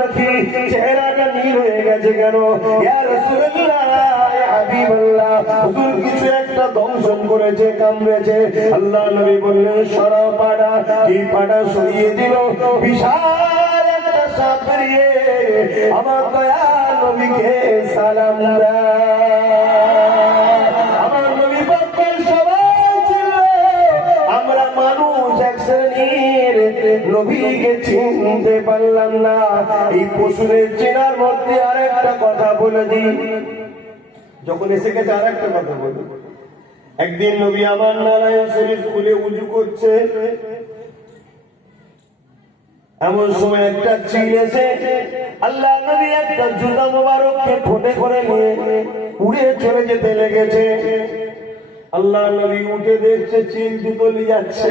রাখি চেহারাটা নীল হয়ে গেছে কেন? একটা দংশন করেছে, কামড়েছে। আল্লাহ নবী বললেন সরা পাড়া কি পাড়া সরিয়ে বিশাল একটা সাপ বেরিয়ে আমার দয়া নবীকে সালাম দেয়। চিনতে পারলাম না। এই চেনার মধ্যে কথা বলে দিই। যখন এসে গেছে কথা বলি। একদিন নবী আমার নারায়ণ খুলে করছে। এমন সময় একটা চিল এসে আল্লাহ নবী একটা জুতা মোবারককে ঠোঁটে করে নিয়ে উড়ে চলে যেতে লেগেছে। আল্লাহ নবী উঠে দেখছে চিল জুতো নিয়ে যাচ্ছে।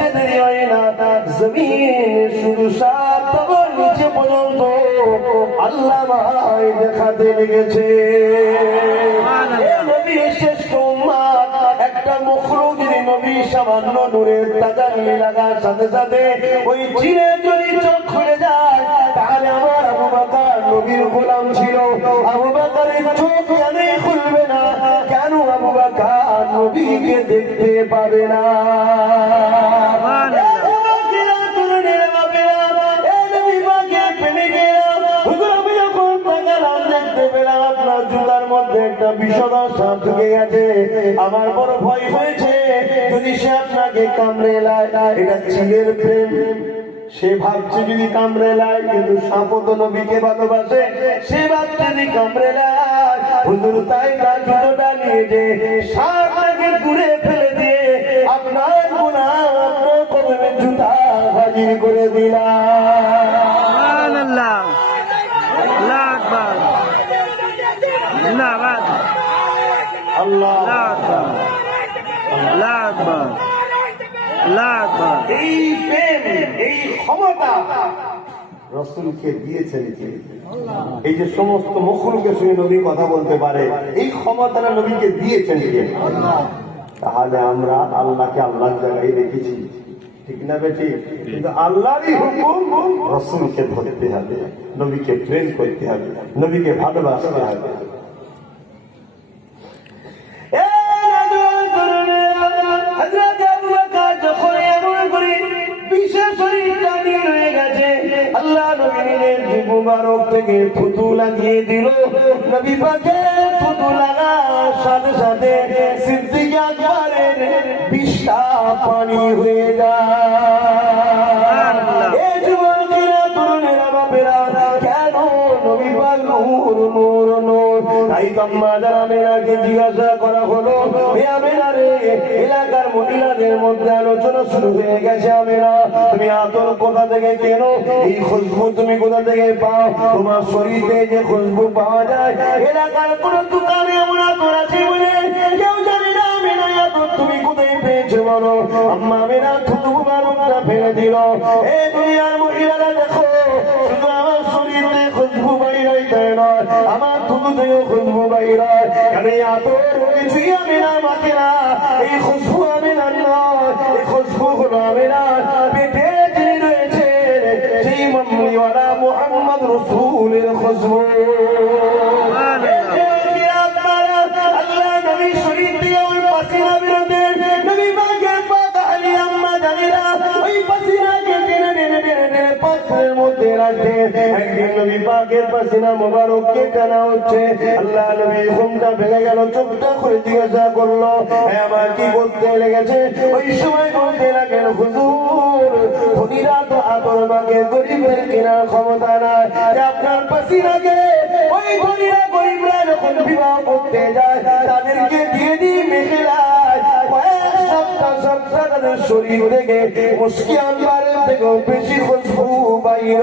খুলতে দেরি হয় না জমিন। শুধু সাত তবে নিচে পর্যন্ত আল্লাহ মাই দেখাতে লেগেছে। একটা মখলুকের নবী সামান্য নূরের তাজাল্লি লাগার সাথে সাথে ওই চিরে যদি চোখ খুলে যায় তাহলে আমার আবু বাকার নবীর গোলাম ছিল। আবু বাকারের চোখ কেন খুলবে না? কেন আবু বাকার নবীকে দেখতে পাবে না? আমার বড় ভয় হয়েছে। যদি সে আপনাকে কামড়ে লায় এটা ছেলের প্রেম। সে ভাবছে যদি কামড়ে লায় কিন্তু সাপ তো নবীকে ভালোবাসে। সে ভাবছে যদি কামড়ে লায় হুজুর তাই তার জুতোটা নিয়ে যে সাপটাকে ঘুরে ফেলে আল্লাহ। আল্লাহ আল্লাহ এই ক্ষমতা এই যে সমস্ত নবী কথা বলতে পারে, এই ক্ষমতাটা নবীকে তাহলে আমরা আল্লাহকে আল্লাহর জায়গায় রেখেছি। ঠিক না বেটি? কিন্তু হুকুম রসুলকে ধরতে হবে, নবীকে প্রেম করতে হবে, নবীকে ভালোবাসতে হবে। থেকে থুতু লাগিয়ে দিল। নবী পাকে থুতু লাগা সাথে সাথে সিদ্দিক আকবরের বিষ্ঠা পানি হয়ে যায়। তাই তম্মা যারা মেয়েরাকে জিজ্ঞাসা করা হলো এলাকার মহিলাদের মধ্যে আলোচনা শুরু হয়ে গেছে আমেরা। তুমি আতর কোথা থেকে কেন? এই খুশবু তুমি কোথা থেকে পাও? তোমার শরীরে যে খুশবু পাওয়া যায়, এলাকার কোন দোকানে এমন আতর আছে বলে কেউ জানে না আমেরা তুমি কোথায় পেয়েছ বলো? আম্মা আমেরা থুতু ফেলে দিল। এ আমার থুতু থেকেও খুশবু বাইরায় আমি এত কিছুই আমি না মাকে না এই খুশবু আমি না নয় এই খুশবু হলো আমি না পেটে যিনি রয়েছে সেই মামলিওয়ালা মোহাম্মদ রসুলের খুশবু পাকের পাসিনা মোবারককে টানা হচ্ছে? আল্লাহ নবী ঘুমটা ভেঙে গেল, চোখটা খুলে জিজ্ঞাসা করল হ্যাঁ আমার কি করতে লেগেছে? ওই সময় বলতে লাগেন হুজুর। ধনীরা তো আদর মাকে গরিবের কেনার ক্ষমতা নাই। আপনার পাসিনাকে ওই ধনীরা গরিবরা যখন বিবাহ করতে যায়, তাদেরকে দিয়ে দিই তাদের শরীর থেকে আনবারের থেকেও বেশি খুশবু বাইর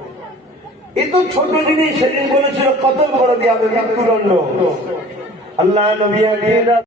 এ তো ছোট জিনিস সেদিন বলেছিল কত বড় দিয়ে আমি মৃত্যুদণ্ড আল্লাহ নবী